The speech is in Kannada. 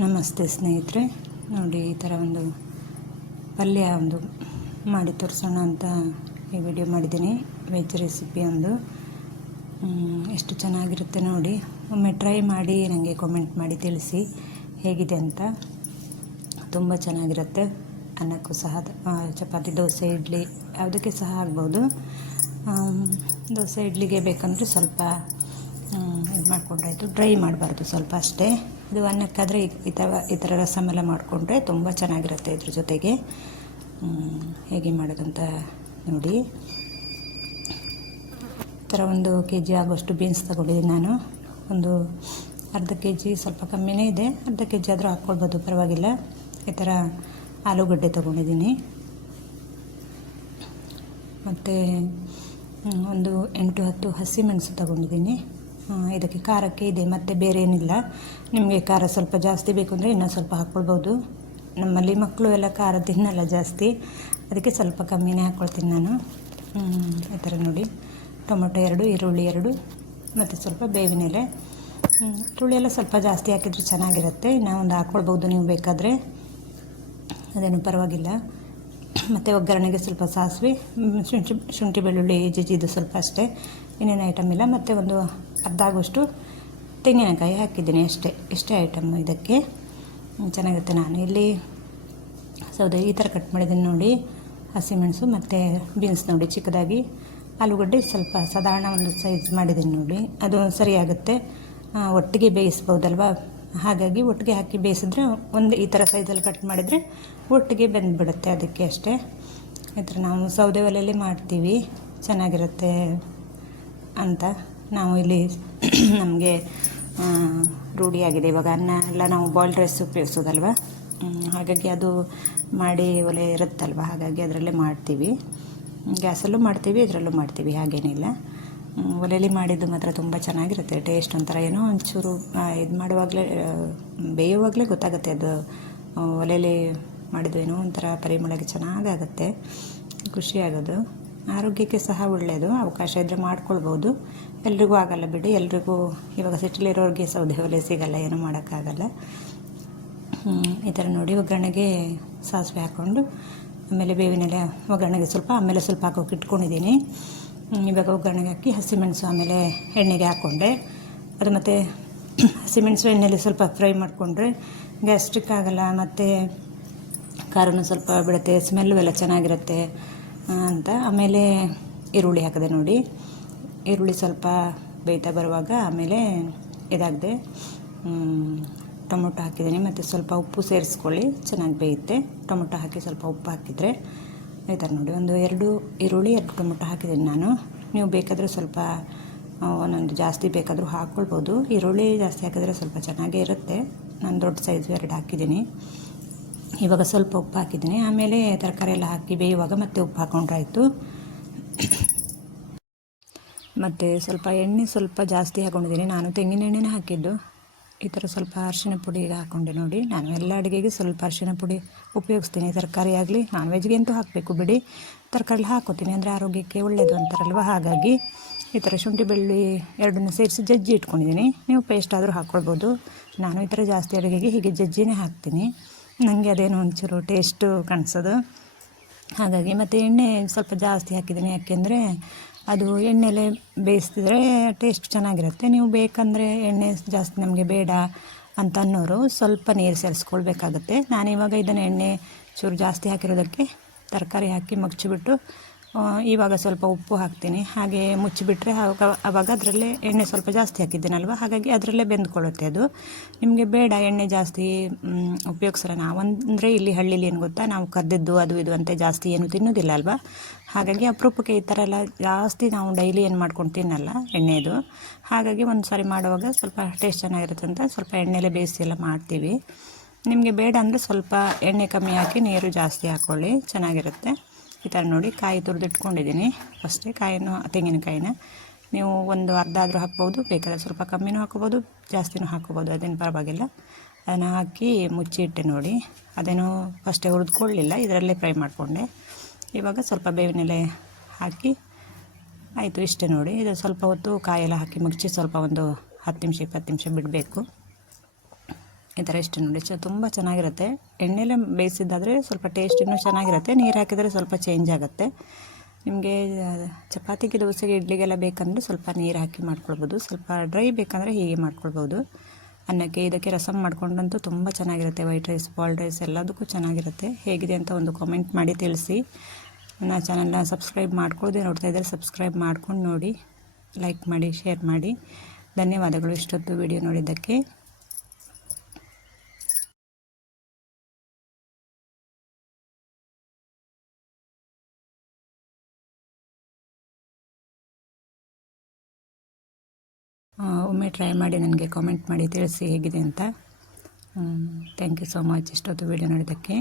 ನಮಸ್ತೆ ಸ್ನೇಹಿತರೆ, ನೋಡಿ ಈ ಥರ ಒಂದು ಪಲ್ಯ ಒಂದು ಮಾಡಿ ತೋರಿಸೋಣ ಅಂತ ಈ ವಿಡಿಯೋ ಮಾಡಿದ್ದೀನಿ. ವೆಜ್ ರೆಸಿಪಿ ಒಂದು ಎಷ್ಟು ಚೆನ್ನಾಗಿರುತ್ತೆ ನೋಡಿ. ಒಮ್ಮೆ ಟ್ರೈ ಮಾಡಿ ನನಗೆ ಕಾಮೆಂಟ್ ಮಾಡಿ ತಿಳಿಸಿ ಹೇಗಿದೆ ಅಂತ. ತುಂಬ ಚೆನ್ನಾಗಿರುತ್ತೆ. ಅನ್ನಕ್ಕೂ ಸಹ, ಚಪಾತಿ, ದೋಸೆ, ಇಡ್ಲಿ ಯಾವುದಕ್ಕೆ ಸಹ ಆಗ್ಬೋದು. ದೋಸೆ ಇಡ್ಲಿಗೆ ಬೇಕಂದರೆ ಸ್ವಲ್ಪ ಇದು ಮಾಡ್ಕೊಂಡ್ರಾಯ್ತು, ಡ್ರೈ ಮಾಡಬಾರ್ದು, ಸ್ವಲ್ಪ ಅಷ್ಟೇ. ಇದು ಅನ್ನಕ್ಕಾದರೆ ಈ ಥರ ರಸಮೆಲ್ಲ ಮಾಡಿಕೊಂಡ್ರೆ ತುಂಬ ಚೆನ್ನಾಗಿರುತ್ತೆ. ಇದ್ರ ಜೊತೆಗೆ ಹೇಗೆ ಮಾಡೋದಂತ ನೋಡಿ. ಈ ಥರ 1 kg ಆಗುವಷ್ಟು ಬೀನ್ಸ್ ತಗೊಂಡಿದ್ದೀನಿ ನಾನು. ಒಂದು ಅರ್ಧ kg, ಸ್ವಲ್ಪ ಕಮ್ಮಿನೇ ಇದೆ, ಅರ್ಧ kg ಆದರೂ ಹಾಕ್ಕೊಳ್ಬೋದು, ಪರವಾಗಿಲ್ಲ. ಈ ಥರ ಆಲೂಗಡ್ಡೆ ತೊಗೊಂಡಿದ್ದೀನಿ. ಮತ್ತು ಒಂದು 8-10 ಹಸಿಮೆಣಸು ತೊಗೊಂಡಿದ್ದೀನಿ. ಇದಕ್ಕೆ ಖಾರಕ್ಕೆ ಇದೆ, ಮತ್ತು ಬೇರೆ ಏನಿಲ್ಲ. ನಿಮಗೆ ಖಾರ ಸ್ವಲ್ಪ ಜಾಸ್ತಿ ಬೇಕು ಅಂದರೆ ಇನ್ನೂ ಸ್ವಲ್ಪ ಹಾಕ್ಕೊಳ್ಬೋದು. ನಮ್ಮಲ್ಲಿ ಮಕ್ಕಳು ಎಲ್ಲ ಖಾರ ತಿನ್ನಲ್ಲ ಜಾಸ್ತಿ, ಅದಕ್ಕೆ ಸ್ವಲ್ಪ ಕಮ್ಮಿನೇ ಹಾಕ್ಕೊಳ್ತೀನಿ ನಾನು. ಈ ಥರ ನೋಡಿ. ಟೊಮೊಟೊ 2, ಈರುಳ್ಳಿ 2 ಮತ್ತು ಸ್ವಲ್ಪ ಬೇವಿನ ಎಲೆ. ಈರುಳ್ಳಿ ಎಲ್ಲ ಸ್ವಲ್ಪ ಜಾಸ್ತಿ ಹಾಕಿದ್ರೆ ಚೆನ್ನಾಗಿರುತ್ತೆ. ಇನ್ನೂ ಒಂದು ಹಾಕ್ಕೊಳ್ಬೋದು ನೀವು ಬೇಕಾದರೆ, ಅದೇನು ಪರವಾಗಿಲ್ಲ. ಮತ್ತು ಒಗ್ಗರಣೆಗೆ ಸ್ವಲ್ಪ ಸಾಸಿವೆ, ಶುಂಠಿ ಬೆಳ್ಳುಳ್ಳಿ ಜಜ್ಜಿದ್ದು ಸ್ವಲ್ಪ ಅಷ್ಟೇ, ಇನ್ನೇನು ಐಟಮ್ ಇಲ್ಲ. ಮತ್ತು ಒಂದು ಅರ್ಧ ಆಗುವಷ್ಟು ತೆಂಗಿನಕಾಯಿ ಹಾಕಿದ್ದೀನಿ, ಇಷ್ಟೇ ಐಟಮ್ ಇದಕ್ಕೆ. ಚೆನ್ನಾಗಿರುತ್ತೆ. ನಾನು ಇಲ್ಲಿ ಸೌದೆ ಈ ಥರ ಕಟ್ ಮಾಡಿದ್ದೀನಿ ನೋಡಿ. ಹಸಿಮೆಣಸು ಮತ್ತು ಬೀನ್ಸ್ ನೋಡಿ ಚಿಕ್ಕದಾಗಿ. ಆಲೂಗಡ್ಡೆ ಸ್ವಲ್ಪ ಸಾಧಾರಣ ಒಂದು ಸೈಜ್ ಮಾಡಿದ್ದೀನಿ ನೋಡಿ, ಅದು ಸರಿಯಾಗುತ್ತೆ. ಒಟ್ಟಿಗೆ ಬೇಯಿಸ್ಬೋದಲ್ವ, ಹಾಗಾಗಿ ಒಟ್ಟಿಗೆ ಹಾಕಿ ಬೇಯಿಸಿದ್ರೆ ಒಂದು ಈ ಥರ ಸೈಜಲ್ಲಿ ಕಟ್ ಮಾಡಿದರೆ ಒಟ್ಟಿಗೆ ಬೆಂದುಬಿಡುತ್ತೆ, ಅದಕ್ಕೆ ಅಷ್ಟೇ. ಈ ಥರ ನಾವು ಸೌದೆ ಒಲೆಯಲ್ಲಿ ಮಾಡ್ತೀವಿ, ಚೆನ್ನಾಗಿರುತ್ತೆ ಅಂತ. ನಾವು ಇಲ್ಲಿ ನಮಗೆ ರೂಢಿಯಾಗಿದೆ ಇವಾಗ. ಅನ್ನ ಎಲ್ಲ ನಾವು ಬಾಯ್ಲ್ಡ್ ರೈಸ್ ಉಪಯೋಗಿಸೋದಲ್ವ, ಹಾಗಾಗಿ ಅದು ಮಾಡಿ ಒಲೆ ಇರುತ್ತಲ್ವ, ಹಾಗಾಗಿ ಅದರಲ್ಲೇ ಮಾಡ್ತೀವಿ. ಗ್ಯಾಸಲ್ಲೂ ಮಾಡ್ತೀವಿ, ಇದರಲ್ಲೂ ಮಾಡ್ತೀವಿ, ಹಾಗೇನಿಲ್ಲ. ಒಲೆಯಲ್ಲಿ ಮಾಡಿದ್ದು ಮಾತ್ರ ತುಂಬ ಚೆನ್ನಾಗಿರುತ್ತೆ. ಟೇಸ್ಟ್ ಒಂಥರ ಏನೋ ಒಂಚೂರು ಇದು ಮಾಡುವಾಗಲೇ, ಬೇಯುವಾಗಲೇ ಗೊತ್ತಾಗುತ್ತೆ ಅದು. ಒಲೆಯಲ್ಲಿ ಮಾಡಿದ್ದು ಏನೋ ಒಂಥರ ಪರಿಮಳಕ್ಕೆ ಚೆನ್ನಾಗಾಗುತ್ತೆ, ಖುಷಿಯಾಗೋದು. ಆರೋಗ್ಯಕ್ಕೆ ಸಹ ಒಳ್ಳೆಯದು. ಅವಕಾಶ ಇದ್ದರೆ ಮಾಡ್ಕೊಳ್ಬೋದು. ಎಲ್ರಿಗೂ ಆಗಲ್ಲ ಬಿಡಿ, ಎಲ್ರಿಗೂ ಇವಾಗ ಸಿಟಿಲಿರೋರಿಗೆ ಸೌದೆ ಒಲೆ ಸಿಗಲ್ಲ, ಏನೂ ಮಾಡೋಕ್ಕಾಗಲ್ಲ. ಈ ಥರ ನೋಡಿ. ಒಗ್ಗರಣೆಗೆ ಸಾಸಿವೆ ಹಾಕ್ಕೊಂಡು, ಆಮೇಲೆ ಬೇವಿನ ಎಲೆ ಒಗ್ಗರಣೆಗೆ ಸ್ವಲ್ಪ, ಆಮೇಲೆ ಸ್ವಲ್ಪ ಹಾಕೋಕೆ ಇಟ್ಕೊಂಡಿದ್ದೀನಿ. ಇವಾಗ ಒಗ್ಗರಣೆಗೆ ಹಾಕಿ ಹಸಿಮೆಣಸು ಆಮೇಲೆ ಎಣ್ಣೆಗೆ ಹಾಕ್ಕೊಂಡೆ. ಅದು ಮತ್ತು ಹಸಿಮೆಣಸು ಎಣ್ಣೆಯಲ್ಲಿ ಸ್ವಲ್ಪ ಫ್ರೈ ಮಾಡಿಕೊಂಡ್ರೆ ಗ್ಯಾಸ್ಟ್ರಿಕ್ ಆಗೋಲ್ಲ, ಮತ್ತು ಖಾರನೂ ಸ್ವಲ್ಪ ಬಿಡುತ್ತೆ, ಸ್ಮೆಲ್ಲು ಎಲ್ಲ ಚೆನ್ನಾಗಿರುತ್ತೆ ಅಂತ. ಆಮೇಲೆ ಈರುಳ್ಳಿ ಹಾಕಿದೆ ನೋಡಿ. ಈರುಳ್ಳಿ ಸ್ವಲ್ಪ ಬೇಯ್ತಾ ಬರುವಾಗ ಆಮೇಲೆ ಇದಾಗಿದೆ, ಟೊಮೊಟೊ ಹಾಕಿದ್ದೀನಿ. ಮತ್ತು ಸ್ವಲ್ಪ ಉಪ್ಪು ಸೇರಿಸ್ಕೊಳ್ಳಿ, ಚೆನ್ನಾಗಿ ಬೇಯುತ್ತೆ. ಟೊಮೊಟೊ ಹಾಕಿ ಸ್ವಲ್ಪ ಉಪ್ಪು ಹಾಕಿದರೆ ಈ ಥರ ನೋಡಿ. 2 ಈರುಳ್ಳಿ 2 ಟೊಮೊಟೊ ಹಾಕಿದ್ದೀನಿ ನಾನು. ನೀವು ಬೇಕಾದರೆ ಸ್ವಲ್ಪ ಒಂದೊಂದು ಜಾಸ್ತಿ ಬೇಕಾದರೂ ಹಾಕ್ಕೊಳ್ಬೋದು. ಈರುಳ್ಳಿ ಜಾಸ್ತಿ ಹಾಕಿದರೆ ಸ್ವಲ್ಪ ಚೆನ್ನಾಗೇ ಇರುತ್ತೆ. ನಾನು ದೊಡ್ಡ ಸೈಜು 2 ಹಾಕಿದ್ದೀನಿ. ಇವಾಗ ಸ್ವಲ್ಪ ಉಪ್ಪು ಹಾಕಿದ್ದೀನಿ. ಆಮೇಲೆ ತರಕಾರಿ ಎಲ್ಲ ಹಾಕಿ ಬೇಯುವಾಗ ಮತ್ತೆ ಉಪ್ಪು ಹಾಕ್ಕೊಂಡ್ರಾಯ್ತು. ಮತ್ತು ಸ್ವಲ್ಪ ಎಣ್ಣೆ ಸ್ವಲ್ಪ ಜಾಸ್ತಿ ಹಾಕ್ಕೊಂಡಿದ್ದೀನಿ ನಾನು, ತೆಂಗಿನ ಎಣ್ಣೆನೇ ಹಾಕಿದ್ದು. ಈ ಥರ ಸ್ವಲ್ಪ ಅರಿಶಿಣ ಪುಡಿ ಹಾಕ್ಕೊಂಡೆ ನೋಡಿ. ನಾನು ಎಲ್ಲ ಅಡುಗೆಗೆ ಸ್ವಲ್ಪ ಅರಿಶಿಣ ಪುಡಿ ಉಪಯೋಗಿಸ್ತೀನಿ. ತರಕಾರಿ ಆಗಲಿ, ನಾನ್ ವೆಜ್ಗೆ ಅಂತೂ ಹಾಕಬೇಕು ಬಿಡಿ, ತರಕಾರಿ ಹಾಕ್ಕೋತೀನಿ, ಅಂದರೆ ಆರೋಗ್ಯಕ್ಕೆ ಒಳ್ಳೆಯದು ಅಂತಾರಲ್ವ. ಹಾಗಾಗಿ ಈ ಥರ ಶುಂಠಿ ಬೆಳ್ಳುಳ್ಳಿ 2 ಸೇರಿಸಿ ಜಜ್ಜಿ ಇಟ್ಕೊಂಡಿದ್ದೀನಿ. ನೀವು ಪೇಸ್ಟ್ ಆದರೂ ಹಾಕ್ಕೊಳ್ಬೋದು. ನಾನು ಈ ಥರ ಜಾಸ್ತಿ ಅಡುಗೆಗೆ ಹೀಗೆ ಜಜ್ಜಿನೇ ಹಾಕ್ತೀನಿ, ನನಗೆ ಅದೇನೋ ಒಂಚೂರು ಟೇಸ್ಟು ಕಾಣಿಸೋದು, ಹಾಗಾಗಿ. ಮತ್ತು ಎಣ್ಣೆ ಸ್ವಲ್ಪ ಜಾಸ್ತಿ ಹಾಕಿದ್ದೀನಿ, ಯಾಕೆಂದರೆ ಅದು ಎಣ್ಣೆಲೆ ಬೇಯಿಸ್ತಿದ್ರೆ ಟೇಸ್ಟ್ ಚೆನ್ನಾಗಿರುತ್ತೆ. ನೀವು ಬೇಕಂದರೆ ಎಣ್ಣೆ ಜಾಸ್ತಿ ನಮಗೆ ಬೇಡ ಅಂತ ಅನ್ನೋರು ಸ್ವಲ್ಪ ನೀರು ಸೇರಿಸ್ಕೊಳ್ಬೇಕಾಗತ್ತೆ. ನಾನಿವಾಗ ಇದನ್ನು ಎಣ್ಣೆ ಚೂರು ಜಾಸ್ತಿ ಹಾಕಿರೋದಕ್ಕೆ ತರಕಾರಿ ಹಾಕಿ ಮಗ್ಚಿಬಿಟ್ಟು ಇವಾಗ ಸ್ವಲ್ಪ ಉಪ್ಪು ಹಾಕ್ತೀನಿ. ಹಾಗೆ ಮುಚ್ಚಿಬಿಟ್ರೆ ಆವಾಗ ಅದರಲ್ಲೇ ಎಣ್ಣೆ ಸ್ವಲ್ಪ ಜಾಸ್ತಿ ಹಾಕಿದ್ದೀನಲ್ವ, ಹಾಗಾಗಿ ಅದರಲ್ಲೇ ಬೆಂದ್ಕೊಳ್ಳುತ್ತೆ ಅದು. ನಿಮಗೆ ಬೇಡ ಎಣ್ಣೆ ಜಾಸ್ತಿ ಉಪಯೋಗಿಸೋಣ ನಾವಂದರೆ, ಇಲ್ಲಿ ಹಳ್ಳಿಲಿ ಏನು ಗೊತ್ತಾ, ನಾವು ಕರ್ದಿದ್ದು ಅದು ಇದು ಅಂತ ಜಾಸ್ತಿ ಏನು ತಿನ್ನೋದಿಲ್ಲ ಅಲ್ವಾ. ಹಾಗಾಗಿ ಅಪರೂಪಕ್ಕೆ ಈ ಥರ ಎಲ್ಲ ಜಾಸ್ತಿ ನಾವು ಡೈಲಿ ಏನು ಮಾಡ್ಕೊಂಡು ತಿನ್ನಲ್ಲ ಎಣ್ಣೆದು. ಹಾಗಾಗಿ ಒಂದು ಸಾರಿ ಮಾಡುವಾಗ ಸ್ವಲ್ಪ ಟೇಸ್ಟ್ ಚೆನ್ನಾಗಿರುತ್ತೆ ಅಂತ ಸ್ವಲ್ಪ ಎಣ್ಣೆಲೇ ಬೇಯಿಸಿ ಎಲ್ಲ ಮಾಡ್ತೀವಿ. ನಿಮಗೆ ಬೇಡ ಅಂದರೆ ಸ್ವಲ್ಪ ಎಣ್ಣೆ ಕಮ್ಮಿ ಹಾಕಿ ನೀರು ಜಾಸ್ತಿ ಹಾಕ್ಕೊಳ್ಳಿ, ಚೆನ್ನಾಗಿರುತ್ತೆ. ಈ ಥರ ನೋಡಿ. ಕಾಯಿ ತುರಿದಿಟ್ಕೊಂಡಿದ್ದೀನಿ ಫಸ್ಟೇ, ತೆಂಗಿನಕಾಯಿನ ನೀವು ಒಂದು ಅರ್ಧ ಆದರೂ ಹಾಕ್ಬೋದು, ಬೇಕಾದರೆ ಸ್ವಲ್ಪ ಕಮ್ಮಿನೂ ಹಾಕ್ಬೋದು, ಜಾಸ್ತಿನೂ ಹಾಕ್ಬೋದು, ಅದೇನು ಪರವಾಗಿಲ್ಲ. ಅದನ್ನು ಹಾಕಿ ಮುಚ್ಚಿಟ್ಟೆ ನೋಡಿ. ಅದೇನೋ ಫಸ್ಟೇ ಹುರಿದುಕೊಳ್ಳಲಿಲ್ಲ, ಇದರಲ್ಲೇ ಫ್ರೈ ಮಾಡಿಕೊಂಡೆ. ಇವಾಗ ಸ್ವಲ್ಪ ಬೇವಿನ ಎಲೆ ಹಾಕಿ ಆಯಿತು, ಇಷ್ಟೇ ನೋಡಿ. ಇದು ಸ್ವಲ್ಪ ಹೊತ್ತು ಕಾಯೆಲ್ಲ ಹಾಕಿ ಮುಚ್ಚಿ ಸ್ವಲ್ಪ ಒಂದು 10 ನಿಮಿಷ 20 ನಿಮಿಷ ಬಿಡಬೇಕು. ಈ ಥರ ಇಷ್ಟು ನೋಡಿ ತುಂಬ ಚೆನ್ನಾಗಿರುತ್ತೆ. ಎಣ್ಣೆಲೆ ಬೇಯಿಸಿದ್ದಾದರೆ ಸ್ವಲ್ಪ ಟೇಸ್ಟ್ ಇನ್ನೂ ಚೆನ್ನಾಗಿರುತ್ತೆ. ನೀರು ಹಾಕಿದರೆ ಸ್ವಲ್ಪ ಚೇಂಜ್ ಆಗುತ್ತೆ. ನಿಮಗೆ ಚಪಾತಿಗೆ, ದೋಸೆಗೆ, ಇಡ್ಲಿಗೆಲ್ಲ ಬೇಕಂದರೆ ಸ್ವಲ್ಪ ನೀರು ಹಾಕಿ ಮಾಡ್ಕೊಳ್ಬೋದು. ಸ್ವಲ್ಪ ಡ್ರೈ ಬೇಕಂದರೆ ಹೀಗೆ ಮಾಡ್ಕೊಳ್ಬೋದು. ಅನ್ನಕ್ಕೆ ಇದಕ್ಕೆ ರಸಮ್ ಮಾಡ್ಕೊಂಡಂತೂ ತುಂಬ ಚೆನ್ನಾಗಿರುತ್ತೆ. ವೈಟ್ ರೈಸ್, ಬಾಲ್ಡ್ ರೈಸ್ ಎಲ್ಲದಕ್ಕೂ ಚೆನ್ನಾಗಿರುತ್ತೆ. ಹೇಗಿದೆ ಅಂತ ಒಂದು ಕಾಮೆಂಟ್ ಮಾಡಿ ತಿಳಿಸಿ. ನನ್ನ ಚಾನಲ್ನ ಸಬ್ಸ್ಕ್ರೈಬ್ ಮಾಡ್ಕೊಳ್ಳೋದೇ ನೋಡ್ತಾ ಇದ್ದರೆ ಸಬ್ಸ್ಕ್ರೈಬ್ ಮಾಡ್ಕೊಂಡು ನೋಡಿ, ಲೈಕ್ ಮಾಡಿ, ಶೇರ್ ಮಾಡಿ. ಧನ್ಯವಾದಗಳು ಇಷ್ಟೊತ್ತು ವಿಡಿಯೋ ನೋಡಿದ್ದಕ್ಕೆ. ಒಮ್ಮೆ ಟ್ರೈ ಮಾಡಿ ನನಗೆ ಕಾಮೆಂಟ್ ಮಾಡಿ ತಿಳಿಸಿ ಹೇಗಿದೆ ಅಂತ. ಥ್ಯಾಂಕ್ ಯು ಸೋ ಮಚ್ ಇಷ್ಟೊತ್ತು ವಿಡಿಯೋ ನೋಡಿದ್ದಕ್ಕೆ.